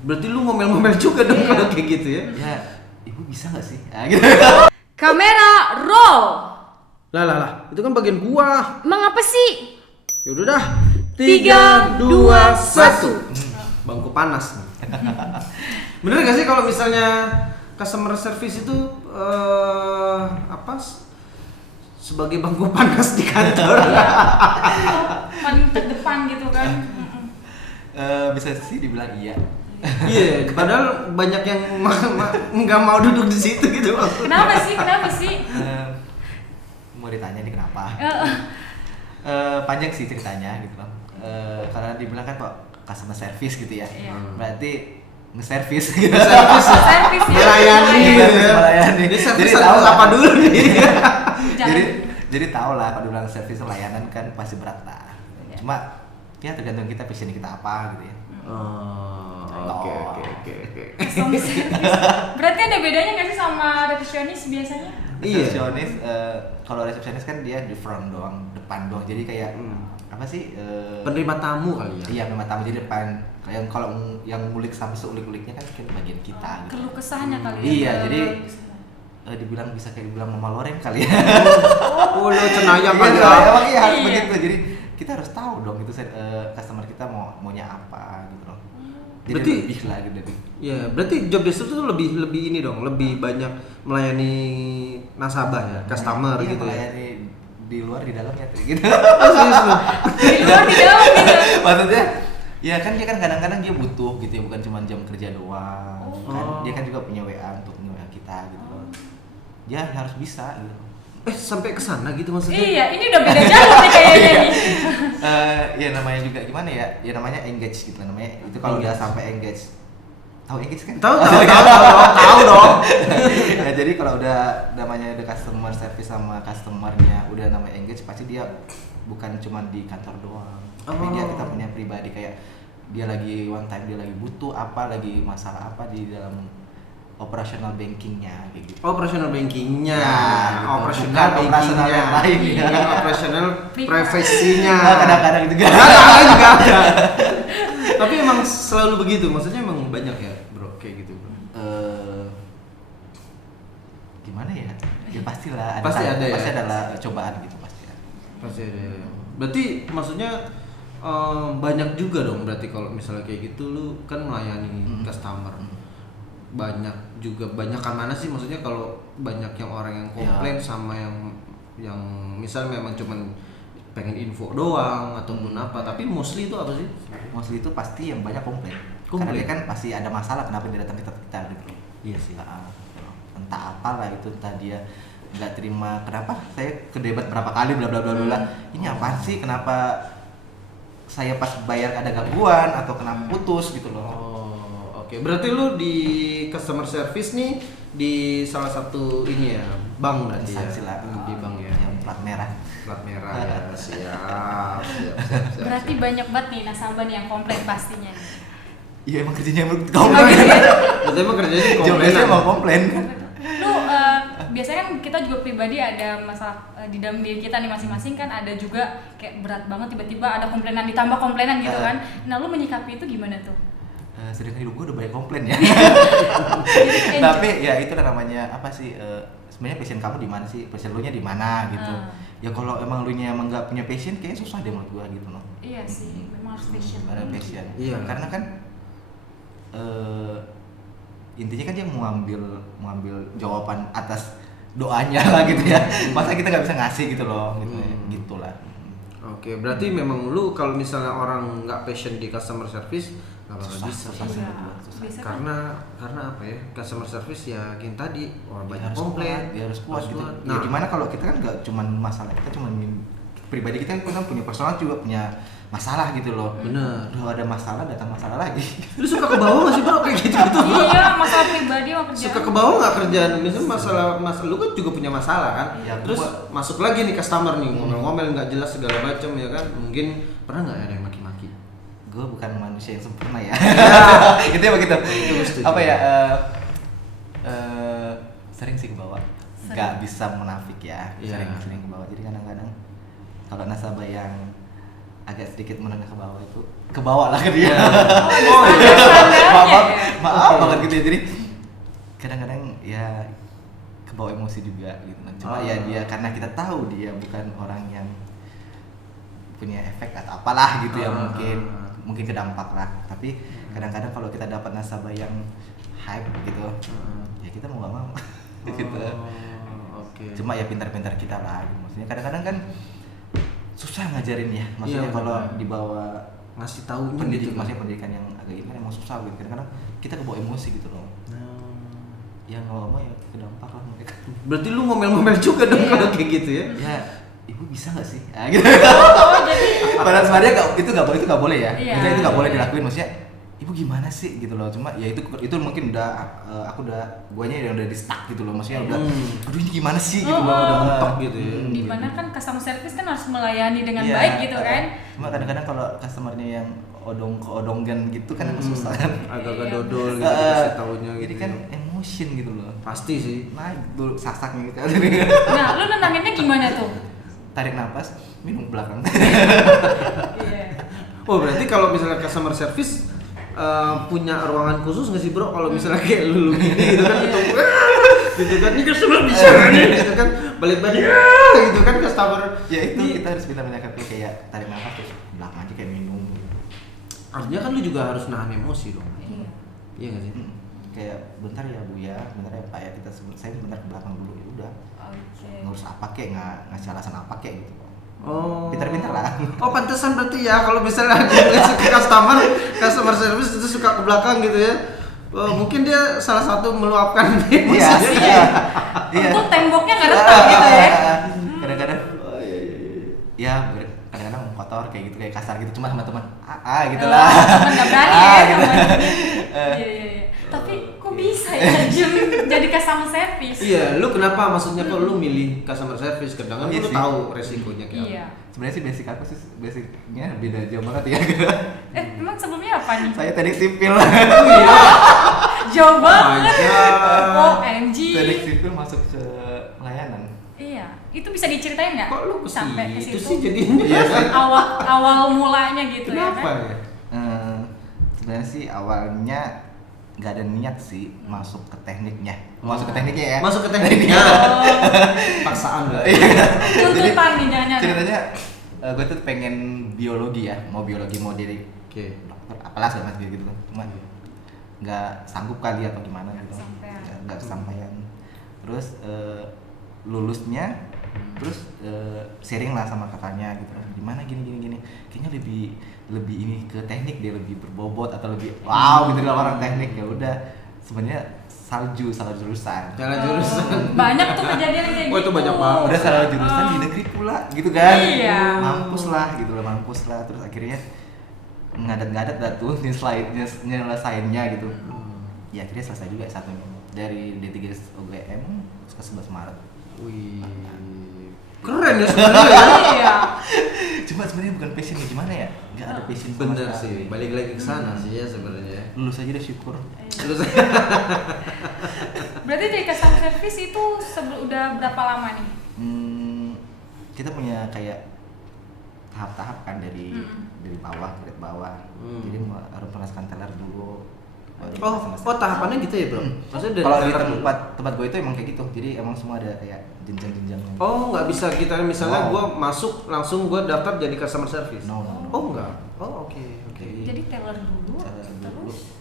Berarti lu ngomel-ngomel juga dong kalau kayak gitu ya? Ya, ibu bisa nggak sih? Gitu. Kamera roll. Lah, itu kan bagian gua. Emang apa sih? Yaudah dah. 3, 2, 1. Bangku panas nih. Bener gak sih kalau misalnya customer service itu sebagai bangku panas di kantor? Paling terdepan gitu kan. Bisa sih dibilang iya. Iya, padahal banyak yang nggak mau duduk di situ gitu. Kenapa sih? Mau ditanya nih kenapa? Panjang sih ceritanya gitu loh. Karena dibilang kan kok customer service gitu ya. Iya. Berarti nge-service gitu. Service ya. Melayani gitu ya. Melayani. Ini service Jadi tahu lah. apa dulu nih? jadi tahu lah kalau dibilang service layanan kan pasti berat lah. Iya. Cuma ya tergantung kita passion kita apa gitu ya. Oke. Customer service. Berarti ada bedanya nggak sih sama resepsionis biasanya? Iya. Resepsionis kalau resepsionis kan dia di front doang, depan doang. Jadi kayak apa sih? Penerima tamu kali ya. Iya, penerima tamu jadi depan. Yang kalau yang ngulik sampai seulik-uliknya kan bagian kita gitu. Keluh kesahnya kali ya. Iya, jadi dibilang bisa kayak dibilang Mama Loren kali ya. Oh, lo cenayang kali Iya, ya. emang iya harus Iya. begitu. Jadi kita harus tahu dong itu customer kita maunya apa gitu loh. Jadi Berarti lebih lah gitu. ya, berarti job desk itu lebih ini dong, lebih banyak melayani nasabah ya, customer Iya, gitu ya. melayani di luar di dalam ya gitu. Serius lu? Di luar di dalam gitu. Maksudnya ya kan dia kan kadang-kadang dia butuh gitu ya, bukan cuma jam kerja doang. Kan dia kan juga punya WA untuk WA kita gitu loh. Dia harus bisa gitu. Sampai ke sana gitu maksudnya? Iya, ini udah beda jalur nih kayaknya nih. Ya namanya juga gimana ya? Ya namanya engage gitu namanya. Itu kalau udah sampai engage. Tahu engage kan? Tahu dong. Ya, jadi kalau udah namanya udah customer service sama customernya udah namanya engage, pasti dia bukan cuma di kantor doang. Tapi dia kita punya pribadi kayak dia lagi one time dia lagi butuh apa, lagi masalah apa di dalam operational bankingnya kayak gitu. Operational bankingnya, Nah, gitu. operational Bukan operational bankingnya, yang lain ya. bukan operational privasinya. Kadang-kadang gitu kan. Kadang-kadang juga ada. Tapi emang selalu begitu, maksudnya emang banyak ya bro kayak gitu bro. Gimana ya? Ya pastilah Pasti ada ya? Pasti adalah cobaan gitu pasti. Pasti ada. Berarti maksudnya banyak juga dong berarti kalau misalnya kayak gitu lu kan melayani customer. Banyak kan mana sih maksudnya kalau banyak yang orang yang komplain sama yang misal memang cuman pengen info doang ataupun apa, tapi mostly itu apa sih? Mostly itu pasti yang banyak komplain. Karena dia kan pasti ada masalah kenapa dia datang ke kita gitu. Iya sih. Entah apalah itu, entah dia nggak terima kenapa saya kedebat berapa kali bla bla bla bla. Ini apa sih, kenapa saya pas bayar ada gangguan atau kenapa putus gitu loh. Oke. Berarti lu di customer service nih di salah satu ini ya, bank berarti ya. Instansi lah, Di bank ya. Yang plat merah. Plat merah ya. Siap. Berarti banyak banget nih nasabah nih yang komplain pastinya. Iya emang kerjanya komplain. Berarti emang kerjanya Jobnya komplainan. emang komplain. Lu biasanya kan kita juga pribadi ada masalah di dalam diri kita nih masing-masing kan, ada juga kayak berat banget tiba-tiba ada komplainan ditambah komplainan gitu kan. Nah, lu menyikapi itu gimana tuh? Sedangkan hidup gue udah banyak komplain ya. Tapi ya itu namanya apa sih? Sebenarnya passion kamu di mana sih? Passion lu nya di mana gitu? Ya kalau emang lu nya emang nggak punya passion, kayaknya susah deh menurut gue gitu loh. Iya sih, memang harus passion. Ada passion. Iya. Karena kan intinya kan dia mau ambil jawaban atas doanya lah gitu ya. Masa kita nggak bisa ngasih gitu loh, gitulah. Oke, berarti memang lu kalau misalnya orang nggak passion di customer service nggak bakal bisa. Susah sih menurut gua, susah. Biasa kan? Karena apa ya, customer service ya kayak tadi orang Dia banyak harus komplain, kuat, dia harus kuat gitu. kuat. Ya gimana kalau kita kan nggak cuman masalah, kita cuman pribadi kita kan punya personal juga punya masalah gitu loh. Bener. Udah ada masalah, datang masalah lagi. Lu suka ke bawah nggak sih bro kayak gitu gitu? Iya, masalah pribadi sama kerjaan. Suka ke bawah nggak kerjaan? Misalnya masalah lu kan juga punya masalah kan? Iya, Terus masuk lagi nih customer nih ngomel-ngomel nggak jelas segala macam ya kan? Mungkin pernah nggak ada yang maki-maki? Gue bukan manusia yang sempurna ya. Itu ya begitu. Itu Apa ya? Sering sih ke bawah. Sering. Nggak bisa munafik ya. Iya. Sering ke bawah. Jadi kadang-kadang kalau nasabah yang agak sedikit menengah ke bawah itu ke bawah lah ke dia. Oh, iya. Maaf, banget gitu ya. Jadi kadang-kadang ya kebawa emosi juga gitu. Cuma ya dia karena kita tahu dia bukan orang yang punya efek atau apalah gitu ya, mungkin kedampak lah. Tapi kadang-kadang kalau kita dapat nasabah yang hype gitu, ya kita mau nggak mau gitu. Cuma ya pintar-pintar kita lah. Maksudnya kadang-kadang kan susah ngajarin ya. Maksudnya kalau dibawa ngasih tahu pendidik, maksudnya pendidikan yang agak ini kan emang susah gitu. Kadang-kadang kita kebawa emosi gitu loh. Ya nggak mau ya kedampak lah mereka. Berarti lu ngomel-ngomel juga dong kalau kayak gitu ya? Ya, ibu bisa nggak sih? Gitu. Padahal sebenarnya itu nggak boleh ya. Maksudnya itu nggak boleh dilakuin. Maksudnya ibu gimana sih gitu loh. Cuma ya itu mungkin guanya yang udah di stuck gitu loh. Maksudnya udah, aduh ini gimana sih gitu loh, udah mentok gitu ya. Dimana kan customer service kan harus melayani dengan baik gitu kan. Cuma kadang-kadang kalau customernya yang odong-odonggan gitu kan susah kan. Agak-agak dodol gitu kasih taunya gitu. Jadi kan emotion gitu loh. Pasti sih. Naik dulu sasaknya gitu. Nah, lu nenanginnya gimana tuh? Tarik nafas, minum belakang. Oh, berarti kalau misalnya customer service punya ruangan khusus nggak sih bro? Kalau misalnya kayak lu gini gitu kan ketemu gitu kan, ini customer bisa nih gitu kan, balik-balik gitu kan customer. Ya itu kita harus bisa menyikapi kayak tarik nafas terus belakang aja kayak minum. Artinya kan lu juga harus nahan emosi dong. Iya nggak sih? Kayak bentar ya bu ya, bentar ya pak ya, saya bentar ke belakang dulu ya udah. Ngurus apa kek, ngasih alasan apa kek gitu. Pintar-pintar lah. Oh pantesan berarti ya kalau misalnya customer service itu suka ke belakang gitu ya. Mungkin dia salah satu meluapkan emosinya. Iya. Untuk temboknya nggak retak gitu ya. Kadang-kadang ya kadang-kadang kotor kayak gitu, kayak kasar gitu, cuma sama teman gitu lah. Teman nggak berani ya gitu. Iya. Tapi kok bisa ya jadi customer service? Iya, lu kenapa maksudnya kok lu milih customer service? Kadang kan lu tahu resikonya kayak Iya. Sebenarnya sih basicnya beda jauh banget ya. Emang sebelumnya apa nih? Saya teknik sipil. Jauh banget. OMG. Teknik sipil masuk ke pelayanan. Iya, itu bisa diceritain nggak? Kok lu sampai ke itu situ? sih jadinya? Iya sih. Awal mulanya gitu. Kenapa ya? Ya? Sebenarnya sih awalnya nggak ada niat sih masuk ke tekniknya. Masuk ke tekniknya ya. Masuk ke tekniknya. Paksaan lah. Tuntutan nih jangan-jangan. Ceritanya gue tuh pengen biologi ya, mau biologi mau jadi dokter, apalah segala macam gitu. Cuma nggak sanggup kali atau gimana gitu. Nggak kesampaian. Terus lulusnya terus sharing lah sama kakaknya gitu, gimana gini kayaknya lebih ini ke teknik, dia lebih berbobot atau lebih wow gitu dalam orang teknik. Ya udah sebenarnya salah jurusan. Banyak tuh kejadian kayak gitu. Oh itu banyak banget. Udah salah jurusan di negeri pula gitu kan. Iya. Mampus lah. Terus akhirnya ngadat-ngadat dah tuh nyelesainnya gitu. Ya akhirnya selesai juga satunya dari D3 UGM ke 11 Maret. Wih, keren ya sebenarnya. Iya. Cuma sebenarnya bukan passionnya, gimana ya? Nggak ada passion. Bener sih, balik lagi ke sana sih ya sebenarnya. Lulus aja udah syukur. Berarti jadi customer service itu udah berapa lama nih? Kita punya kayak tahap-tahap kan dari bawah, grade bawah. Jadi harus merasakan teller dulu. Tahapannya gitu ya bro? Maksudnya dari kalau di tempat gue itu emang kayak gitu, jadi emang semua ada kayak jenjang-jenjangnya. Oh nggak bisa kita misalnya gue masuk langsung gue daftar jadi customer service? No. Oh enggak? Oh oke. Jadi teller dulu, terus?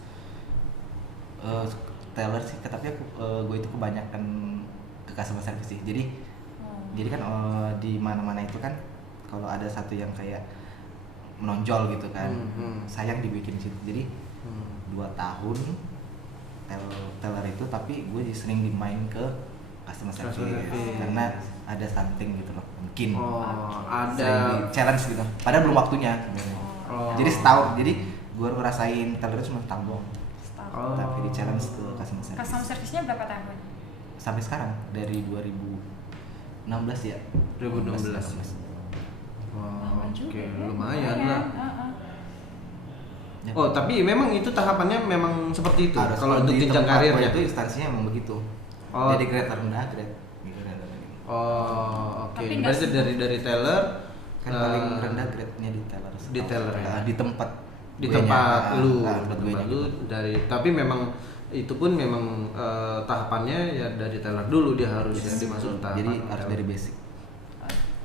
Teller sih, tapi gue itu kebanyakan ke customer service sih. Jadi kan di mana-mana itu kan kalau ada satu yang kayak menonjol gitu kan, sayang dibikin situ. Jadi 2 tahun teller itu, tapi gue sering dimain ke customer service karena ada something gitu loh, mungkin ada challenge gitu, padahal belum waktunya sebenarnya. Jadi setahun, jadi gue ngerasain teller itu cuma setahun doang, tapi di challenge ke customer service. Customer service-nya berapa tahun? Sampai sekarang, dari 2016 ya. 2016. Oke, lumayan lah. Oh tapi memang itu tahapannya memang seperti itu. Kalau untuk jenjang karirnya itu instansinya memang begitu. Jadi grade rendah, grade gitu. Oke. Berarti dari teller kan paling rendah grade-nya di teller. Di teller ya. Di tempat lu dari, tapi memang itu pun memang tahapannya ya dari teller dulu dia harus ya dimasuk tahapan. Jadi harus dari basic.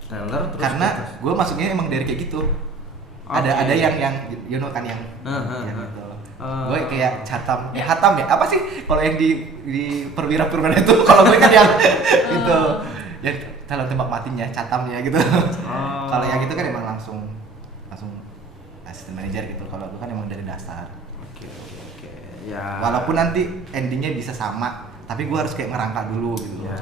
Teller terus Karena gue masuknya emang dari kayak gitu. Ada yang you know kan yang gitu. Gue kayak hatam ya. Apa sih kalau yang di perwira itu kalau gue kan yang itu yang calon tembak matinya catamnya gitu. Kalau yang itu kan emang langsung assistant manager gitu. Kalau gue kan emang dari dasar. Oke. Ya. Walaupun nanti endingnya bisa sama, tapi gue harus kayak ngerangka dulu gitu. Ya.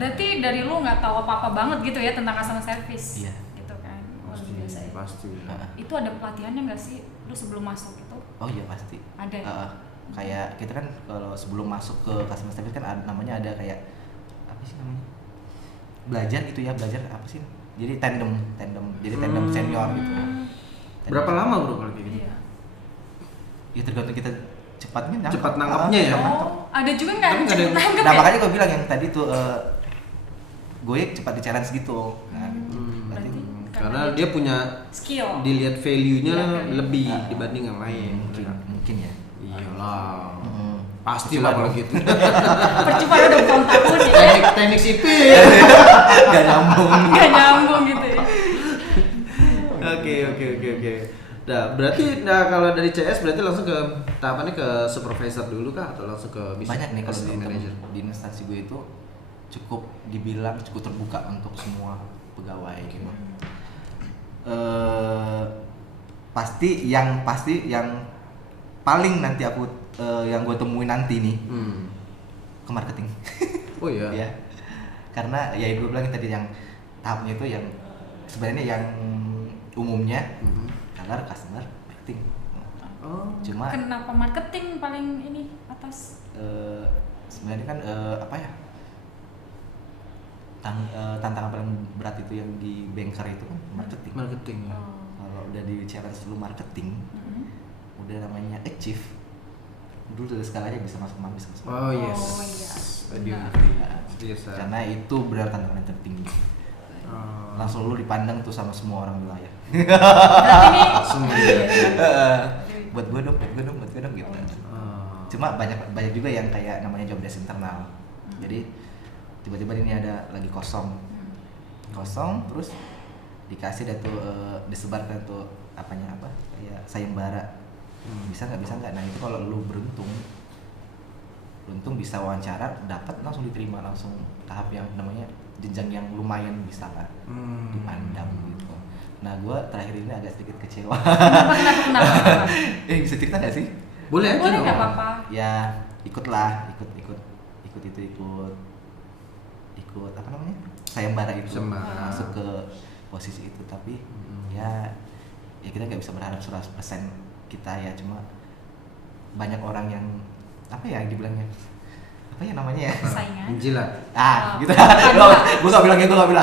Berarti dari lu nggak tahu apa-apa banget gitu ya tentang customer service. Iya. Gitu kan. Biasa ya. Pasti. Itu ada pelatihannya nggak sih lu sebelum masuk itu? Oh iya pasti. Ada ya? Kayak kita kan kalau sebelum masuk ke customer service kan namanya ada kayak apa sih namanya? Belajar gitu ya, belajar apa sih? Jadi tandem. Jadi tandem senior gitu. Berapa lama bro kalau kayak gitu? Iya. Ya tergantung kita cepatnya Cepat nangkapnya ya? Oh, ada juga nggak Tapi nggak ada cepet yang- nangkep Nah ya? makanya gue bilang yang tadi tuh gue cepat di challenge gitu. Nah, gitu. Berarti Karena dia punya skill. dilihat value-nya Iya, kan? lebih dibanding yang lain. Mungkin ya. Iyalah. Hmm. Pasti lah kalau gitu. Percuma lu udah tahun ya. Teknik sipil. Gak nyambung. Nggak nyambung gitu ya. Oke. Nah, berarti kalau dari CS berarti langsung ke tahapannya ke supervisor dulu kah atau langsung ke Banyak nih kalau di, assistant manager? di instansi gue itu cukup dibilang cukup terbuka untuk semua pegawai gitu. Pasti yang paling nanti aku yang gue temuin nanti nih ke marketing. Oh iya. Ya. Karena ya gue bilang tadi yang tahapnya itu yang sebenarnya yang umumnya teller, customer, marketing. Oh. Cuma Kenapa marketing paling ini atas? sebenarnya kan apa ya? Tantangan paling berat itu yang di banker itu kan marketing. Oh. Kalau udah di challenge lu marketing, udah namanya achieve. Dulu dari skalanya bisa masuk mampis. Oh yes. Oh, iya. Aduh. Benar. Serius, ah. Karena itu benar tantangan yang tertinggi. Oh. Langsung lu dipandang tuh sama semua orang wilayah. Berarti ini Langsung dia. buat gue dong gitu. Oh. Cuma banyak juga yang kayak namanya job desk internal. Jadi tiba-tiba ini ada lagi kosong terus dikasih dah tuh disebarkan tuh apanya apa kayak sayembara bisa nggak nah itu kalau lu beruntung bisa wawancara dapat langsung diterima langsung tahap yang namanya jenjang yang lumayan bisa kan dipandang gitu. Nah gue terakhir ini agak sedikit kecewa. kenapa? Bisa cerita nggak sih? Boleh aja Boleh dong. nggak apa-apa. Ya ikut apa namanya sayembara itu Sayembara. masuk ke posisi itu tapi ya kita nggak bisa berharap 100% kita ya cuma banyak orang yang apa ya dibilangnya apa ya namanya ya Saingan. Menjilat. gitu Bukan. gue nggak bilang gitu oke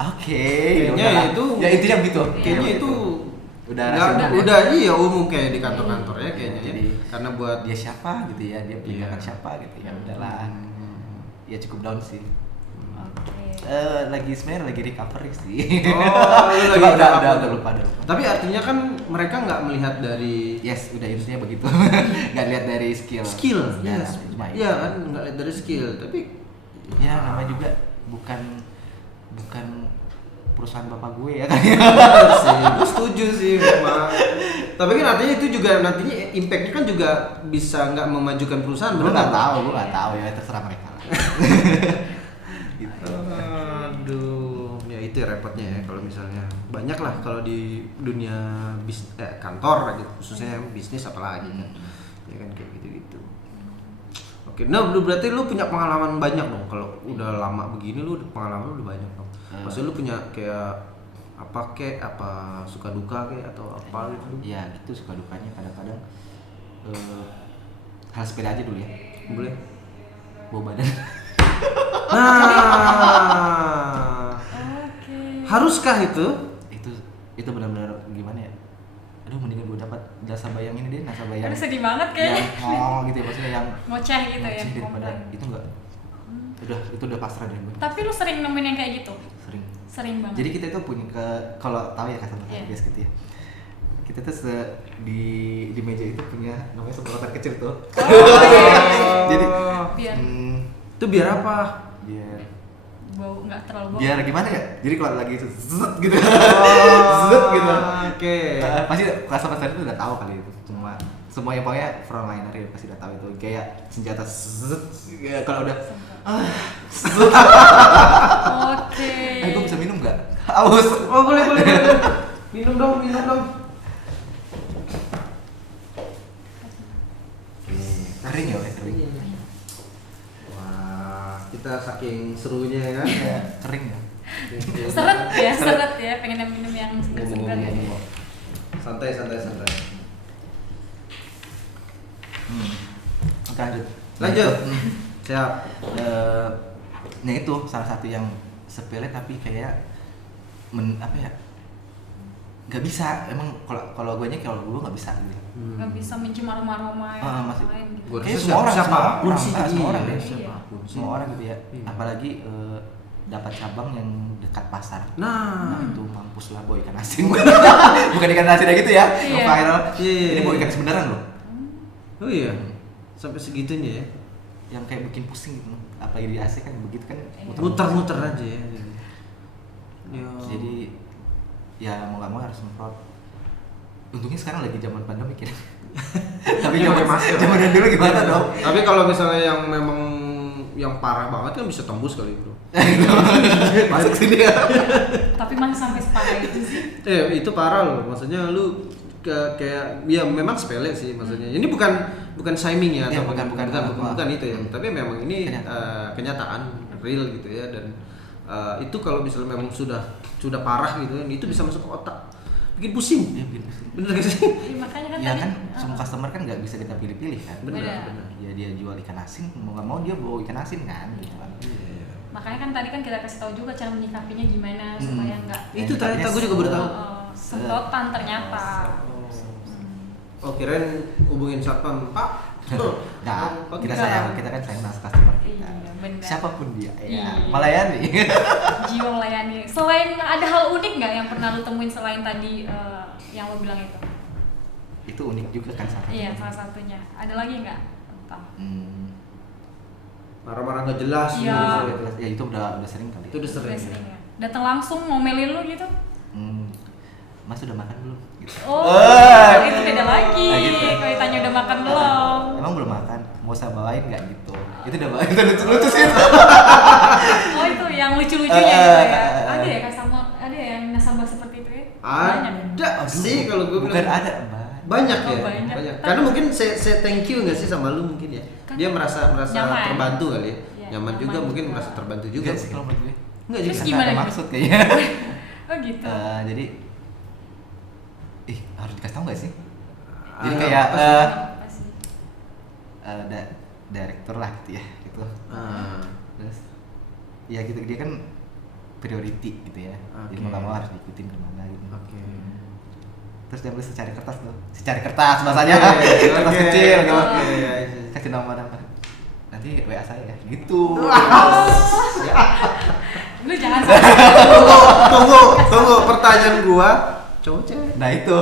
Kayaknya yaudahlah. itu ya intinya gitu Kayaknya Ya, itu udah nggak- rasional ya. udah iya umum kayak di kantor-kantornya kayaknya. Jadi Karena buat dia siapa gitu ya dia pegangan Iya. siapa gitu ya udahlah ya cukup down sih. Oke. Sebenarnya lagi recovery sih. Oh, lu lagi Cuma udah recovery. lupa. Tapi artinya kan mereka nggak melihat dari Yes, udah intinya begitu. Nggak lihat dari skill. skill, Ya, yes. cuma itu. Iya kan nggak lihat dari skill, tapi Ya namanya juga bukan perusahaan bapak gue ya kan. benar sih, gue setuju sih memang. Tapi kan artinya itu juga nantinya impactnya kan juga bisa nggak memajukan perusahaan, Gue benar nggak tahu ya terserah mereka lah. Gitu. Aduh, ya itu repotnya ya kalau misalnya banyak lah kalau di dunia kantor gitu khususnya bisnis apalagi kan, ya kan kayak gitu. Oke, nah berarti lu punya pengalaman banyak dong kalau udah lama begini lu pengalaman lu udah banyak dong. Maksudnya lu punya kayak apa suka duka atau apa gitu? Ya gitu suka dukanya kadang-kadang hal sepeda aja dulu ya. Boleh? Bawa badan. Nah, Oke. haruskah itu? itu benar-benar gimana ya? Aduh mendingan gue dapat nasabah yang ini deh, nasabah yang Aduh, sedih banget kayaknya. yang gitu ya maksudnya yang Ngoceh gitu ya. ngoceh daripada komplain. itu enggak. Itu udah pasrah deh gue. Tapi lu sering nemuin yang kayak gitu? Sering. Sering banget. Jadi kita itu punya kalau tahu ya customer Iya. service gitu ya. kita tuh di meja itu punya namanya semprotan kecil tuh. Jadi Biar Itu biar apa? biar bau nggak terlalu bau. biar gimana ya? Jadi kalau lagi itu zet gitu. Oh, Zet gitu. Oke. Pasti customer service itu udah tahu kali itu. Semua yang pokoknya frontliner ya pasti udah tahu itu. Kayak senjata zet. Ya, kalau udah Oke. gue bisa minum nggak? Haus. Oh, boleh. Minum dong. Kering ya, kering. Wah, kita saking serunya ya kan. Ya, kering ya. Seret ya, pengen yang minum yang segar-segar ya. Santai. Oke, lanjut. Lanjut. Hmm. Siap. Nah itu salah satu yang sepele tapi kayak apa ya? Nggak bisa. Emang kalau gue nggak bisa gitu. Nggak bisa mencium aroma-aroma yang Masih. lain gitu. Gua Kayaknya rasa semua orang, siapapun sih. semua orang Iya, deh. siapapun sih. Semua orang gitu ya. Iya. Apalagi dapat cabang yang dekat pasar. Nah, Itu mampus lah bawa ikan asin. Bukan ikan asin kayak gitu ya. Iya. Yang viral. Iya. Ini bawa ikan asin beneran loh. oh iya. Sampai segitunya ya. Yang kayak bikin pusing gitu. Apalagi di AC kan begitu kan. Muter-muter aja ya. Ya. Jadi ya mau nggak mau harus semprot. Untungnya sekarang lagi zaman pandemi kira. Tapi Pakai masker. zaman dulu gimana dong? Tapi kalau misalnya yang memang yang parah banget kan bisa tembus kali, Bro. Masuk sini ya. Tapi masih sampai separah itu sih. Itu parah loh. Maksudnya lu kayak ya memang sepele sih maksudnya. Ini bukan shaming ya, Ya, atau bukan itu ya. Tapi memang ini kenyataan real gitu ya, dan itu kalau misalnya memang sudah parah gitu kan, itu bisa masuk ke otak. Bikin pusing. Ya, bikin pusing. Bener gak sih? Ya, makanya kan Ya tadi kan semua customer kan nggak bisa kita pilih-pilih kan. Benar. Ya dia jual ikan asin mau nggak mau dia bawa ikan asin kan gitu kan. makanya kan tadi kan kita kasih tahu juga cara menyikapinya gimana supaya nggak Itu ternyata gue juga baru tahu. semprotan ternyata. Oh, kirain hubungin satpam, Pak. Nah, Oh, kita enggak. sayang, kita kan sayang sama customer kita. Iya, benar. Siapapun dia, Iya. ya. Melayani. Jiwa melayani. Selain ada hal unik nggak yang pernah lu temuin selain tadi yang lu bilang itu? Itu unik juga kan salah Iya, satunya. salah satunya. Ada lagi nggak? Entah. Marah-marah nggak jelas Iya. gitu. Ya itu udah sering kali. Itu udah Udah sering. sering ya. Datang langsung ngomelin lu gitu? Mas udah makan belum? Oh, itu beda lagi. Nah, gitu. Kalau ditanya udah makan belum? Emang belum makan? Mau saya bawain nggak gitu? Itu udah bawain, itu lucu-lucu sih. Oh itu yang lucu-lucunya gitu ya. Ada ya ada ya yang nasabah seperti itu ya? Banyak. Ada sih kalau gue Bukan bilang. ada, Banyak Oh, ya, banyak. Karena mungkin saya thank you nggak sih sama lu mungkin ya. Kan Dia merasa nyaman. terbantu kali ya. Iya, Nyaman juga nyaman mungkin juga. merasa terbantu juga. Juga sih kalau menurut gue. Enggak Terus juga. gimana Ada gitu? maksud kayaknya. Oh gitu. Jadi harus dikasih tahu nggak sih? Jadi Ah, kayak apa sih? Apa sih? direktur lah gitu ya, gitu. Ah. Terus ya gitu dia kan priority gitu ya. Jadi Oke. mau nggak mau harus diikutin kemana gitu. Oke. Terus dia beli secari kertas tuh, secari kertas bahasanya, kertas Oke. kecil gitu. Oke, iya, iya. Kasih nomor. Nanti WA saya ya, gitu. Lu jangan sampai. Tunggu pertanyaan gua. Cowok cewek. Nah itu.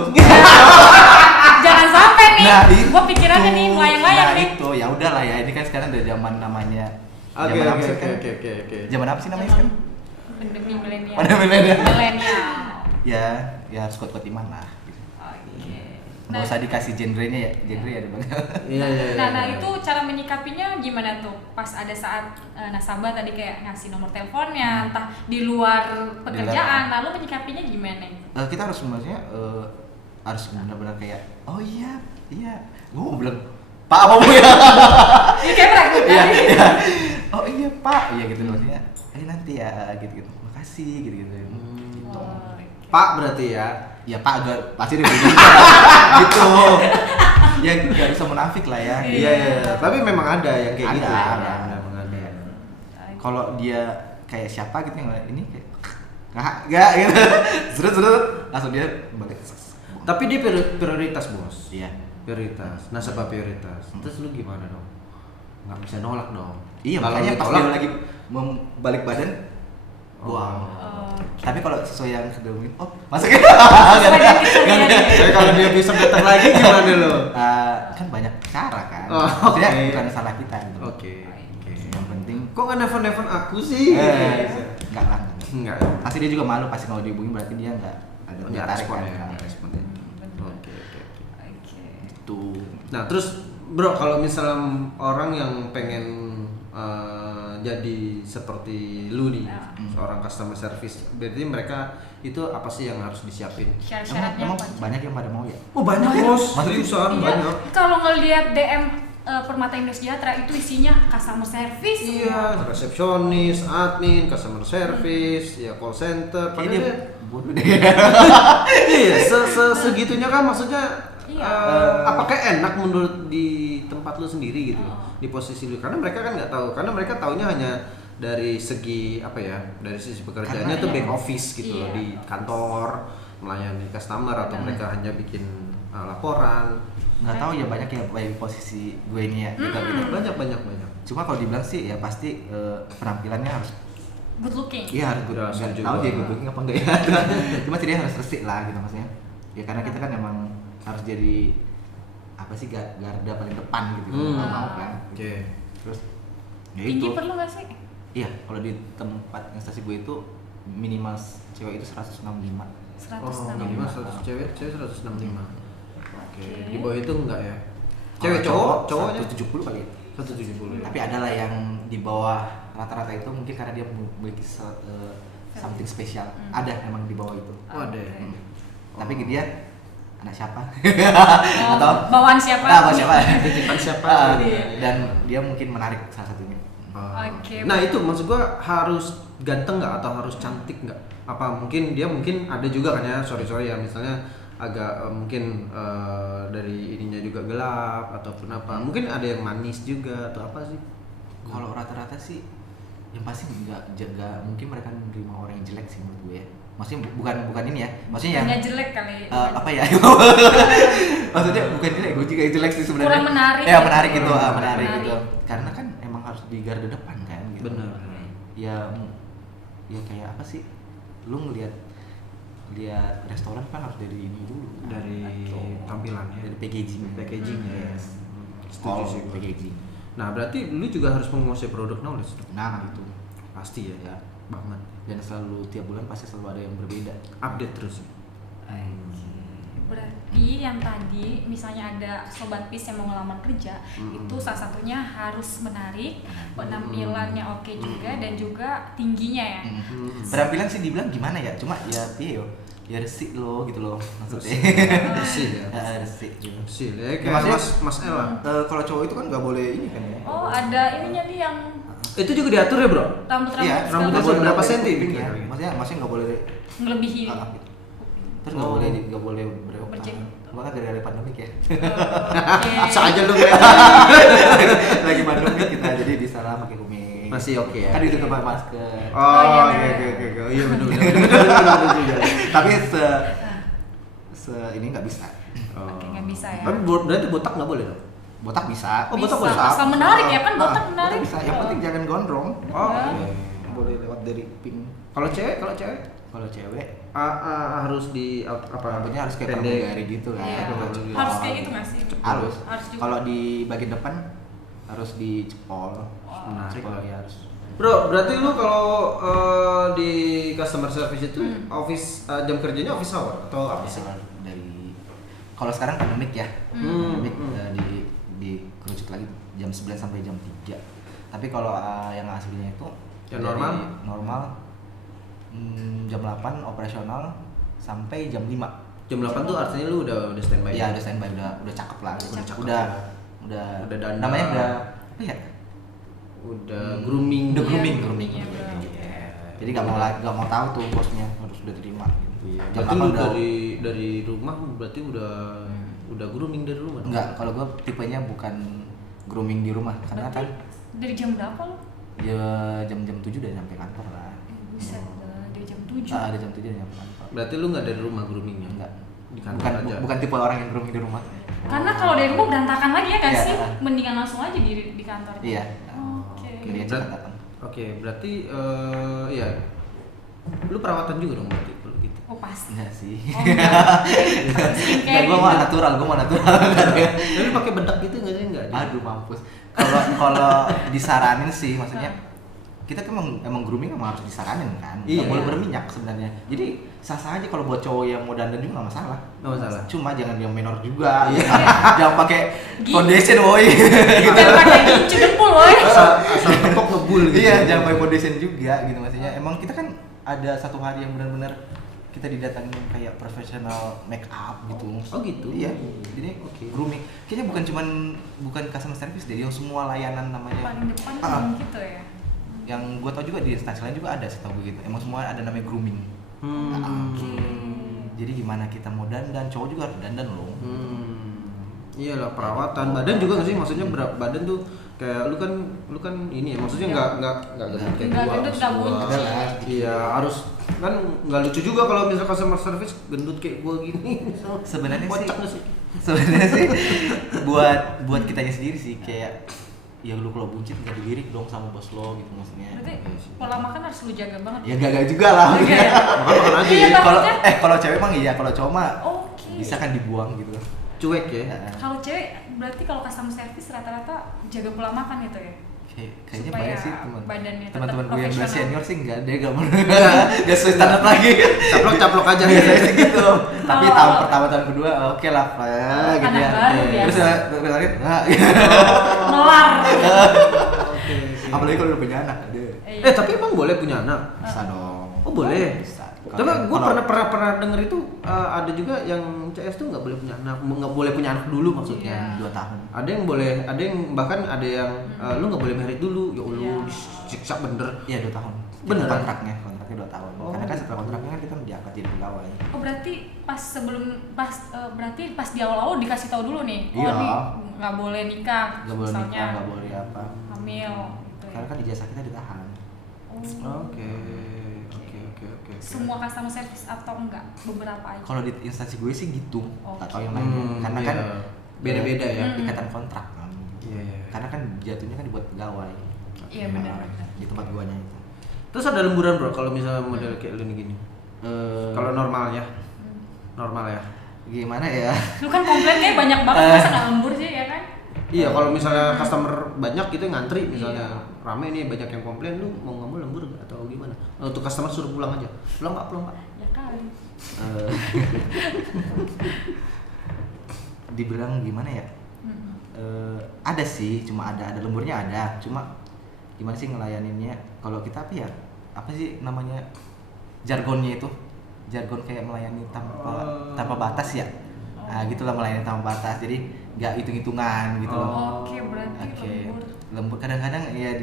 Jangan sampai nih. Nah itu. Gua pikirannya nih melayang-layang Nah nih. itu ya udahlah ya, ini kan sekarang udah zaman namanya. Oke, Zaman apa oke, sih oke, kan? oke. Zaman apa sih namanya sekarang? Pandemi milenial. Pada milenial. Milenial. Ya harus kuat-kuat iman lah. Oke. Nggak usah dikasih genrenya ya, genre ada banget. Iya, iya. Nah itu cara menyikapinya gimana tuh? Pas ada saat nasabah tadi kayak ngasih nomor teleponnya, entah di luar pekerjaan, lalu menyikapinya gimana? Kita harus sebenarnya harus benar-benar kayak oh iya, gue mau bilang Pak apa bu ya? Iya kayak meragukan. Iya. Oh iya Pak, iya gitu maksudnya. Nanti ya gitu. Makasih gitu. Oh, Pak berarti ya. Ya Pak agak pasti dia bilang gitu. Ya nggak bisa munafik lah ya. Iya, iya. Tapi memang ada yang kayak Ada, gitu. ada. Memang ada. Kalau dia kayak siapa gitu yang ini kayak nggak gitu. Zrut langsung dia balik. Tapi dia prioritas, Bos. Iya. Prioritas. Nasabah prioritas. Terus lu gimana dong? Nggak bisa nolak dong. Iya Kalau makanya lu pas tolak, dia lagi membalik badan Buang. Oh, Tapi kalau sesuai yang sudah mungkin, masuknya. sesuai dengan kita lihat. Tapi kalau dia bisa datang lagi gimana lo? Kan banyak cara kan. Oh, Maksudnya oke. bukan salah kita gitu. Oke. Yang penting Kok nggak nelfon aku sih? enggak lah. Enggak. Pasti dia juga malu pasti kalau dihubungin berarti dia enggak ada Nggak tertarik respon kan. ya. Nggak respon. Oke. Oke. Tuh. Nah terus bro, kalau misalnya orang yang pengen jadi seperti lu nih, Ya. seorang customer service, berarti mereka itu apa sih yang harus disiapin? Syarat-syaratnya Emang apa aja? banyak yang pada mau ya? Oh banyak bos, Maksudnya- seriusan Iya, banyak. kalau ngelihat DM Permata Indo Sejahtera itu isinya customer service. Iya, resepsionis, admin, customer service, ya call center. Kayak dia Padahal bodoh deh. iya, segitunya kan maksudnya. Iya. Apakah enak menurut di tempat lu sendiri gitu, Oh. di posisi lu? Karena mereka kan nggak tahu, karena mereka taunya hanya dari segi apa ya, dari sisi pekerjaannya Karena tuh iya. back office gitu loh, Iya. di kantor melayani customer atau Benar. mereka hanya bikin laporan. Nggak tahu ya banyak ya baik posisi gue ini ya gitu gitu. Banyak. Cuma kalau dibilang sih ya pasti penampilannya harus Good looking. iya harus gue Udah, nggak setuju tahu gua. dia gue apa enggak ya. Cuma sih dia harus resik lah gitu maksudnya. Ya karena kita kan emang harus jadi apa sih garda paling depan gitu Hmm. mau kan. Oke. Terus ya Tinggi itu. perlu nggak sih? Iya, kalau di tempat instansi gue itu minimal cewek itu 165. 106. Minimal 100 cewek 165. Oke. Oke. Di bawah itu enggak ya? Cewek cowoknya 170 kali ya. 170 ya. Tapi ada lah yang di bawah rata-rata itu mungkin karena dia memiliki something spesial. Ada emang di bawah itu. Oh, ada ya? Oke. Tapi dia anak siapa? Oh, Atau bawaan siapa? bawa siapa? Titipan siapa? Ah, Iya. Dan dia mungkin menarik salah satunya. Oke. Nah itu maksud gua harus ganteng nggak atau harus cantik nggak? Apa mungkin dia mungkin ada juga kan ya, sorry ya misalnya agak mungkin dari ininya juga gelap ataupun apa? Mungkin ada yang manis juga atau apa sih? Kalau rata-rata sih yang pasti nggak jaga, mungkin mereka menerima orang yang jelek sih menurut gue ya. Maksudnya bukan ini ya, maksudnya yang Hanya jelek kali. apa ya? Maksudnya bukan jelek, gue juga jelek sih sebenarnya. Kurang menarik Ya gitu. menarik gitu, Kurang menarik menarik. gitu. Karena kan emang harus di garda depan kan. Gitu. Benar. Ya, ya kayak apa sih? Lu ngelihat restoran kan harus dari ini dulu. Dari Atau tampilannya. dari packaging. Packaging ya. Yes. Setuju All sih gua. packaging. Nah berarti lu juga harus menguasai produk knowledge dong? Nah itu Pasti ya, ya. banget. Dan selalu tiap bulan pasti selalu ada yang berbeda. Update terus. Berarti yang tadi misalnya ada sobat PIS yang mau ngelamar kerja, itu salah satunya harus menarik, penampilannya oke juga dan juga tingginya ya. Penampilan sih dibilang gimana ya? Cuma ya piye yo? Ya resik lo gitu loh maksudnya. Bersih ya. Resik gitu. Bersih ya. Ya, Kayak maksudnya- Mas El lah. Kalau cowok itu kan nggak boleh ini kan ya? Oh, ada ininya nih yang Itu juga diatur ya bro? rambut-rambut Iya, segala rambutnya macam. berapa senti? Ya. Maksudnya nggak boleh Ngelebihi. gitu. Terus nggak Oh. boleh berewokan. Berjenggot. Bahkan gara-gara pandemik ya. Oke. Bisa aja lu Lagi pandemik kita jadi bisa lah pakai kuming. Masih oke ya? Kan itu pakai masker. Oh, iya, oke bener. oke. Iya benar juga. Tapi se ini nggak bisa. Oke, nggak bisa ya. Tapi berarti botak nggak boleh dong? Botak bisa. Oh, botak Bisa. bisa. Asal menarik ya kan, botak Ah, menarik. Bisa. Yang penting jangan gondrong. Oh, Ya. oke. Boleh lewat dari pink. Kalau cewek Kalau cewek harus di apa? rambutnya harus kayak pendek. pramugari gitu kan. Iya. Cepol. Harus kayak gitu nggak sih? Harus. Harus juga. Kalau di bagian depan harus dicepol. Menarik Cepol lah. ya harus. Bro, berarti lu kalau di customer service itu office jam kerjanya office hour atau apa sih? Dari kalau sekarang pandemik ya. Pandemik dikerucut lagi jam 9 sampai jam 3. Tapi kalau yang aslinya itu Yang dari normal? normal jam 8 operasional sampai jam 5. Jam 8 tuh artinya lu udah standby. Iya, udah standby, udah cakep lah. Udah cakep udah ya. udah dandan. namanya udah apa ya? Udah grooming. Udah Iya, grooming. groomingnya Gitu. udah. Jadi nggak mau tahu tuh bosnya harus udah terima gitu. Iya. Jam Berarti 8 lu udah dari rumah berarti udah grooming dari rumah dong? enggak, kalau gua tipenya bukan grooming di rumah karena Berarti kan dari jam berapa lo? ya jam-jam 7 udah sampai kantor lah. Buset, dari jam 7. Ada jam 7 udah sampai kantor. Berarti lu nggak dari rumah groomingnya? Enggak. Di kantor Bukan aja? bukan tipe orang yang grooming di rumah. Karena kalau dari rumah berantakan lagi ya kan Iya. sih? Mendingan langsung aja di kantor. Iya. Oke. Jadi Berat. cepat datang. Oke, berarti ya Lu perawatan juga dong berarti kalau gitu. Oh pasti. Enggak sih. Oh enggak. Enggak, Skincare gue mah natural. Tapi pakai bedak gitu enggak sih? Enggak. Aduh mampus. Kalau disaranin sih, maksudnya kita tuh emang grooming emang harus disaranin kan. Iya. Nggak boleh berminyak sebenarnya. Jadi sah-sah aja kalau buat cowok yang mau dandan juga nggak masalah. Nggak masalah. Cuma jangan yang minor juga. Iya. Jangan pakai foundation, woi. Jangan pakai gincu dempul, woy. Asal tepok ngebul gitu. Iya, jangan pakai foundation juga gitu maksudnya. Emang kita kan ada satu hari yang benar-benar kita didatangin kayak profesional make up gitu. Oh gitu. Iya. Jadi grooming. Kayaknya bukan customer service deh, yang semua layanan namanya. Paling depan gitu ya. Yang gue tau juga di instansi lain juga ada setahu gue gitu. Emang semua ada namanya grooming. Jadi gimana kita mau dandan, cowok juga harus dandan loh. Iyalah perawatan badan juga nggak sih, maksudnya badan tuh kayak lu kan ini ya, maksudnya nggak gendut kayak Nggak gua, gendut, nggak buncit. iya harus kan nggak lucu juga kalau misalnya customer service gendut kayak gua gini. Sebenarnya kocak nggak sih? Sebenarnya sih buat kitanya sendiri sih, kayak ya lu kalau buncit gak dilirik dong sama bos lo gitu maksudnya. Berarti pola makan harus lu jaga banget. Ya gagal juga lah. Makan aja Iya, ya. Kalau cewek emang iya, kalau cowok mah Oke. bisa kan dibuang gitu. Cuek ya. Kalau cewek berarti kalau customer service rata-rata jaga pola makan gitu ya. Kayaknya Supaya banyak sih badannya tetap teman-teman gue yang udah profesional. senior sih enggak, dia enggak mau enggak sesuai standar lagi. Caplok aja Biasanya sih gitu. Tapi Oh. tahun pertama tahun kedua oke lah gitu Anak ya. baru biasa. Terus dengerin enggak. Melar. Oke. Apalagi kalau udah punya anak. Aduh. Tapi emang boleh punya anak? Bisa dong. Oh boleh. Bisa. Tapi gue pernah denger itu ada juga yang CS tuh nggak boleh punya anak, nggak boleh punya anak dulu maksudnya. 2 tahun. Ada yang boleh, ada yang bahkan ada yang lu nggak boleh married dulu. Ya Allah, Iya. disiksa bener. Iya 2 tahun. Bener? Kontraknya 2 tahun. Oh. Karena kan setelah kontraknya kan kita diangkat jadi pegawai. Oh berarti pas di awal-awal dikasih tahu dulu nih. Oh Iya. nih nggak boleh nikah. Enggak boleh misalnya nikah, enggak boleh apa. hamil. Gitu ya. Karena kan ijazah kita ditahan. Oke. Semua customer service atau enggak? Beberapa aja. Kalau di instansi gue sih gitu, Oke. nggak tahu yang lainnya. Karena kan iya. Beda-beda ya. ikatan kontrak kan. Iya. Karena kan jatuhnya kan dibuat pegawai. Iya benar. Di tempat guanya itu. Terus ada lemburan bro kalau misalnya model kayak lu nih gini. Kalau normal ya. Gimana ya? Lu kan komplainnya banyak banget, masa nggak lembur sih ya kan? Iya, kalau misalnya customer banyak kita ngantri misalnya Iya. rame nih banyak yang komplain, lu mau nggak mau lembur nggak atau gimana? Untuk customer suruh pulang aja, pulang nggak? Ya kali. Dibilang gimana ya? Ada sih, cuma ada lemburnya ada, cuma gimana sih ngelayaninnya? Kalau kita apa ya? Apa sih namanya jargonnya itu? Jargon kayak melayani tanpa batas ya. Nah, gitulah melayani tanpa batas. Jadi nggak hitung-hitungan gitu loh. Oke, berarti Lembur kadang-kadang ya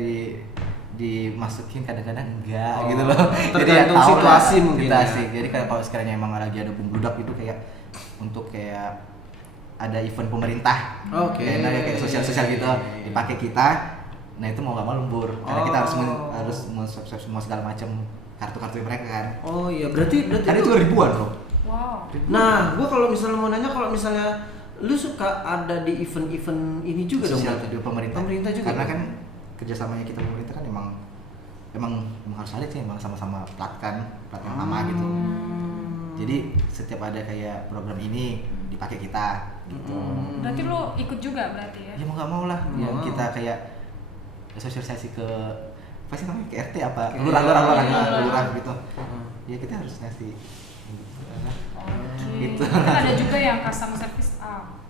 dimasukin, kadang-kadang enggak gitu loh. Tergantung tahu situasi lah, mungkin situasi. ya. Jadi kalau sekiranya emang lagi ada pembludak gitu kayak untuk kayak ada event pemerintah. Oke. Kayak sosial gitu dipakai kita. Nah, itu mau nggak mau lembur karena kita harus men-subscribe semua segala macam kartu-kartu mereka kan. Oh iya, berarti Kan itu ribuan loh. Wow. Nah, gua kalau misalnya mau nanya, kalau misalnya lu suka ada di event-event ini juga dong, Sosial berarti? di pemerintah. Pemerintah juga. Karena kan kerjasamanya kita pemerintah kan emang harus ada sih, emang sama-sama plat yang sama gitu. Jadi setiap ada kayak program ini dipakai kita gitu. Berarti lu ikut juga berarti ya? Ya mau nggak mau lah, yang Mau. kita kayak sosialisasi ke apa sih namanya, ke RT apa Ke lurah gitu. Ya kita harus ngasih Oke. Gitu. Tapi ada juga yang customer service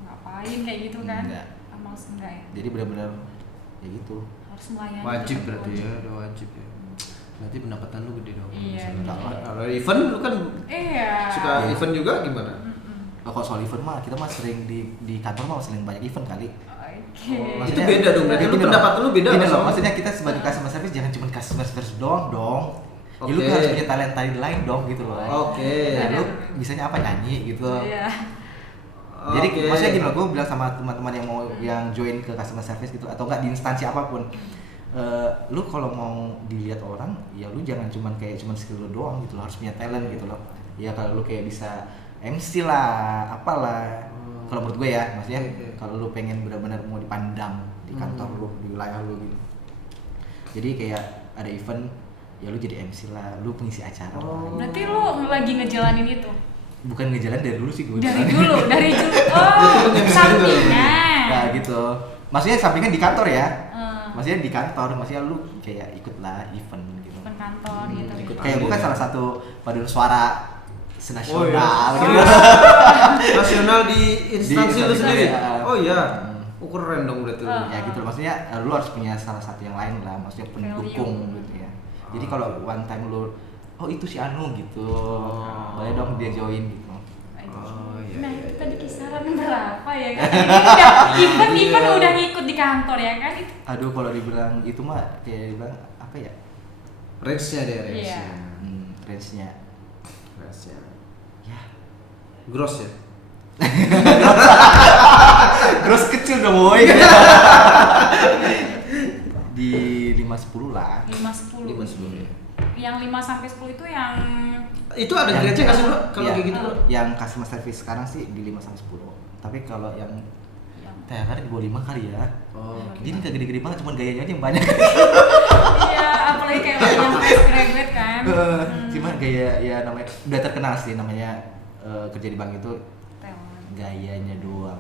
ngapain kayak gitu kan? Enggak. Males enggak ya? Jadi benar-benar ya gitu. Harus melayani. Wajib berarti ya, udah wajib ya. Berarti pendapatan lu gede dong. Iya. Misalnya. Kalau event lu kan Iya. suka event juga gimana? Oh, kalau soal event mah kita mah sering di kantor mah sering banyak event kali. Oke. Itu beda dong, berarti lu gini loh. pendapat lu beda Gini nggak loh, sama? maksudnya kita sebagai customer service jangan cuma customer service doang dong. Ya lu Oke. harus punya talenta lain dong gitu loh. Oke. Nah, lu bisanya apa, nyanyi gitu. Iya. Jadi Oke. maksudnya gini loh, gue bilang sama teman-teman yang mau yang join ke customer service gitu atau enggak di instansi apapun. Lu kalau mau dilihat orang, ya lu jangan cuman skill lu doang gitu loh, harus punya talent gitu loh. Ya kalau lu kayak bisa MC lah, apalah. Kalau menurut gue ya, maksudnya kalau lu pengen benar-benar mau dipandang di kantor lu, di wilayah lu gitu. Jadi kayak ada event ya lu jadi MC lah, lu pengisi acara. Berarti lu lagi ngejalanin itu? Bukan ngejalan dari dulu sih gue. Dari dulu. Oh, sampingan. Nah gitu. Maksudnya sampingan di kantor ya. Maksudnya di kantor, maksudnya lu kayak ikut lah event gitu. Event kantor gitu. Kayak gue kan salah satu paduan suara senasional gitu. Nasional di instansi lu sendiri. Ya. Oh iya. Keren dong berarti. Ya gitu loh, maksudnya lu harus punya salah satu yang lain lah, maksudnya pendukung gitu ya. Jadi kalau one time lu itu si Anu gitu. Boleh dong dia join gitu. Oh iya. Nah, itu tadi kisaran berapa ya kan? Ini udah event udah ngikut di kantor ya kan? Aduh, kalau dibilang itu mah kayak dibilang apa ya? Range-nya deh, range-nya. Iya. Range-nya. Range-nya. Ya, Gross ya? gross kecil dong boy. Di 5-10 lah. 5-10. 5-10 ya. Yang 5 sampai 10 itu yang Itu ada grade-nya nggak sih bro? Kalau kayak gitu bro? Yang customer service sekarang sih di 5-10. Tapi kalau yang THR di bawah 5 kali ya. Oh, Jadi nggak gede-gede banget, cuma gayanya aja yang banyak. iya, apalagi kayak yang fresh graduate kan. Cuma gaya ya namanya udah terkenal sih namanya kerja di bank itu gayanya doang.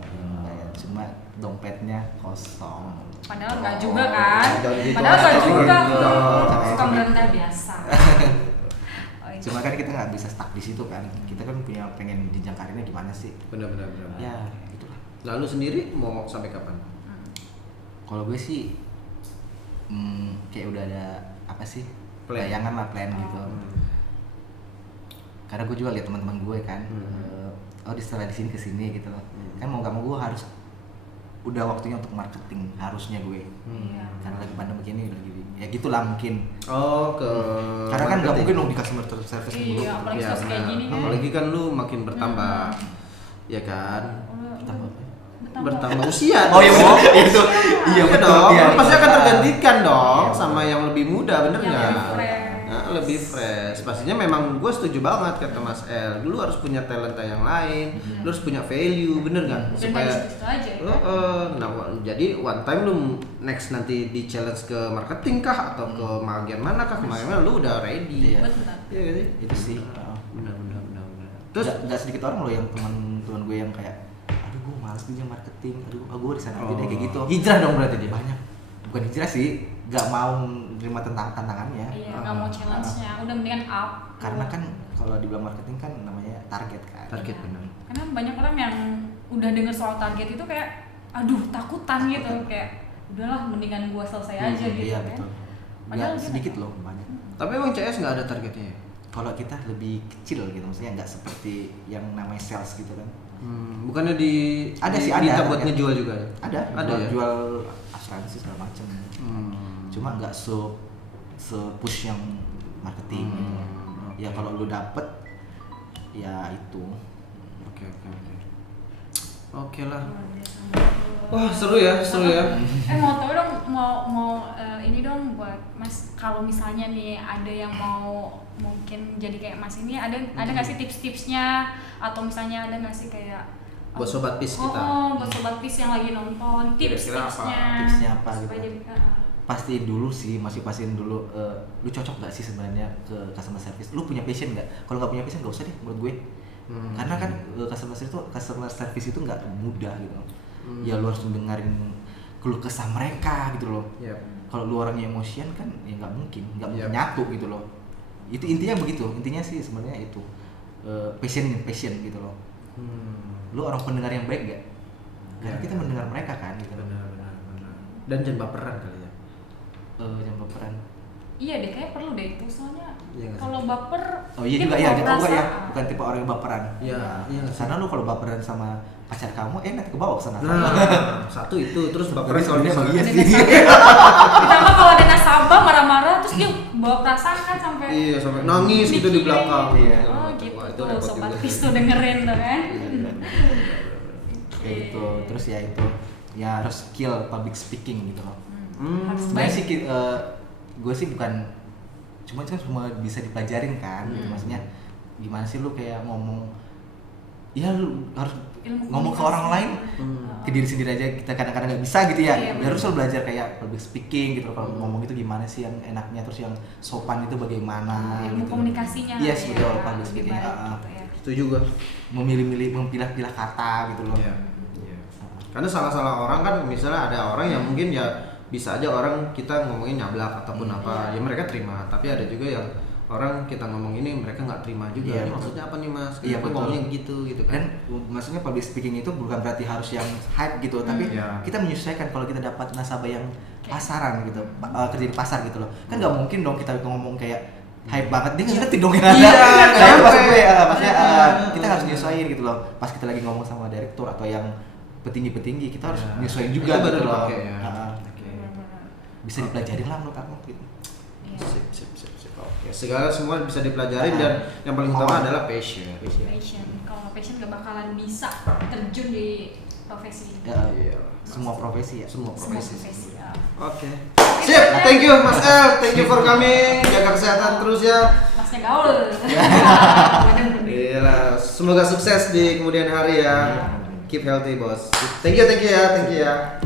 Cuma dompetnya kosong. Padahal enggak juga kan? Jangan gitu. Padahal enggak juga. Jangan Suka gitu. merendah biasa. Cuma kan kita nggak bisa stuck di situ kan. Kita kan punya pengen jenjang karirnya gimana sih? Benar-benar. Ya, itulah. Lalu sendiri mau sampai kapan? Kalau gue sih kayak udah ada apa sih? Plan. Bayangan lah, plan gitu. Karena gue juga lihat teman-teman gue kan. Di setelah di sini ke sini gitu loh. Kan mau gak mau gue harus udah waktunya untuk marketing harusnya gue. Karena lagi pandemi begini lagi ya gitulah mungkin. Karena kan nggak mungkin dong di customer service dulu. Iya, apalagi Ya, situasi kayak benar. gini kan. Apalagi kan lu makin bertambah, ya kan? Bertambah usia. Oh iya betul. Itu. Iya Iya betul. dong. Iya, Lu pasti akan betul. tergantikan dong Iya. sama yang lebih muda, bener Yang nggak? lebih fresh. Nah, lebih fresh. Pastinya memang gue setuju banget kata Mas El. Lu harus punya talenta yang lain, lu harus punya value, bener nggak? Dan dari situ aja kan. Nah, jadi one time lu next nanti di challenge ke marketing kah atau ke bagian mana kah, kemarin lu udah ready. Iya. Betul. Iya gak sih? Itu sih. Benar. Terus nggak sedikit orang loh yang teman-teman gue yang kayak aduh gue males nih jam marketing, gue di sana aja deh kayak gitu. Hijrah dong berarti dia. Banyak. Bukan hijrah sih, nggak mau nerima tantangannya. Iya, nggak mau challenge-nya. Udah mendingan up. Karena kan kalau dibilang marketing kan namanya target kan. Target Iya. benar. Karena banyak orang yang udah denger soal target itu kayak aduh takutan gitu, kayak udahlah mendingan gua selesai aja gitu Iya kan. betul. Padahal Nggak dia sedikit nggak. loh banyak. Tapi emang CS nggak ada targetnya ya? Kalau kita lebih kecil gitu, maksudnya nggak seperti yang namanya sales gitu kan. Bukannya di Ada sih, di- ada. buat Ada. ngejual juga ya? Ada ya? jual asuransi segala macam. Cuma nggak se push yang marketing gitu. Ya kalau lu dapet ya itu. Oke lah. Luar biasa. Wah seru ya. Mau tau dong, mau ini dong buat Mas, kalau misalnya nih ada yang mau mungkin jadi kayak Mas ini, ada nggak sih tips-tipsnya atau misalnya ada nggak sih kayak Buat sobat PIS kita. buat sobat PIS yang lagi nonton, Kira-kira apa? tips-tipsnya Tipsnya apa gitu? supaya jadi Pastiin dulu sih, pastiin dulu lu cocok gak sih sebenarnya ke customer service, lu punya passion nggak? Kalau nggak punya passion nggak usah deh menurut gue. Karena kan customer service itu nggak mudah gitu. Ya lu harus mendengarin keluh kesah mereka gitu loh. Yep. Kalau lu orangnya emosian kan ya nggak mungkin Yep. nyatu gitu loh. Itu intinya begitu, intinya sih sebenarnya itu passion gitu loh. Lu orang pendengar yang baik gak? Karena kita mendengar mereka kan gitu. Benar. Dan jangan baperan kali ya. Jangan baperan. Iya deh, kayak perlu deh itu soalnya Iya nggak sih? kalau baper. Oh iya dia juga ya, bawa juga ya, perasaan. bukan tipe orang yang baperan. Iya, iya nggak sih? Karena lu kalau baperan sama pacar kamu, nanti ke bawah sana. Nah, satu itu terus baperan kalau dia Iya Ada sih. Ditambah kalau ada nasabah marah-marah terus dia bawa perasaan kan sampai Iya sampai nangis gitu di belakang. Iya. Oh gitu Wah, itu tuh repot sobat juga. PIS tuh dengerin tuh kan. Kayak gitu, terus ya itu, ya harus skill public speaking gitu loh. Harus Sebenarnya baik. sih gue sih bukan, cuma itu kan semua bisa dipelajarin kan. Gitu. Maksudnya gimana sih lu kayak ngomong, ya lu harus ilmu ngomong ke komunikasi. orang lain, ke diri sendiri aja kita kadang-kadang nggak bisa gitu ya. Iya, Ya harus selalu belajar kayak public speaking gitu. Kalau ngomong itu gimana sih yang enaknya, terus yang sopan itu bagaimana ilmu gitu. komunikasinya Yes, ya, betul, lebih public speaking. baik gitu ya. Setuju gua. Memilih-milih, memilah-pilah kata gitu loh. Iya. Karena salah-salah orang kan, misalnya ada orang yang mungkin ya bisa aja orang kita ngomongin nyablak ataupun apa, ya mereka terima. Tapi ada juga yang orang kita ngomong ini mereka nggak terima juga. Iya, Ini betul. maksudnya apa nih mas? Iya, Kenapa betul. ngomongnya gitu kan? Dan maksudnya public speaking itu bukan berarti harus yang hype gitu, tapi Iya. kita menyesuaikan kalau kita dapat nasabah yang Kayak- pasaran gitu, kerja di pasar gitu loh. Kan nggak mungkin dong kita ngomong kayak hype banget, dia nggak ngerti dong yang ada. Iya, Nah, nggak itu maksud gue, nyampe. maksudnya Iya. kita harus nyesuaiin gitu loh. Pas kita lagi ngomong sama direktur atau yang petinggi-petinggi, kita harus Ya. nyesuaiin Itu juga baru gitu loh. dipakai ya. Oke. Bisa dipelajarin lah menurut aku gitu. Iya. Sip. Oke. Segala semua bisa dipelajarin dan yang paling utama adalah passion. Passion. Kalau passion gak bakalan bisa terjun di profesi. Ya, Iya. semua profesi ya. Semua Semua profesi. profesi. Ya. Oke. Sip. Thank you Mas El. Thank you for coming. Jaga kesehatan terus ya. Masnya gaul. Iya. Semoga sukses di kemudian hari ya. Keep healthy bos. Thank you ya.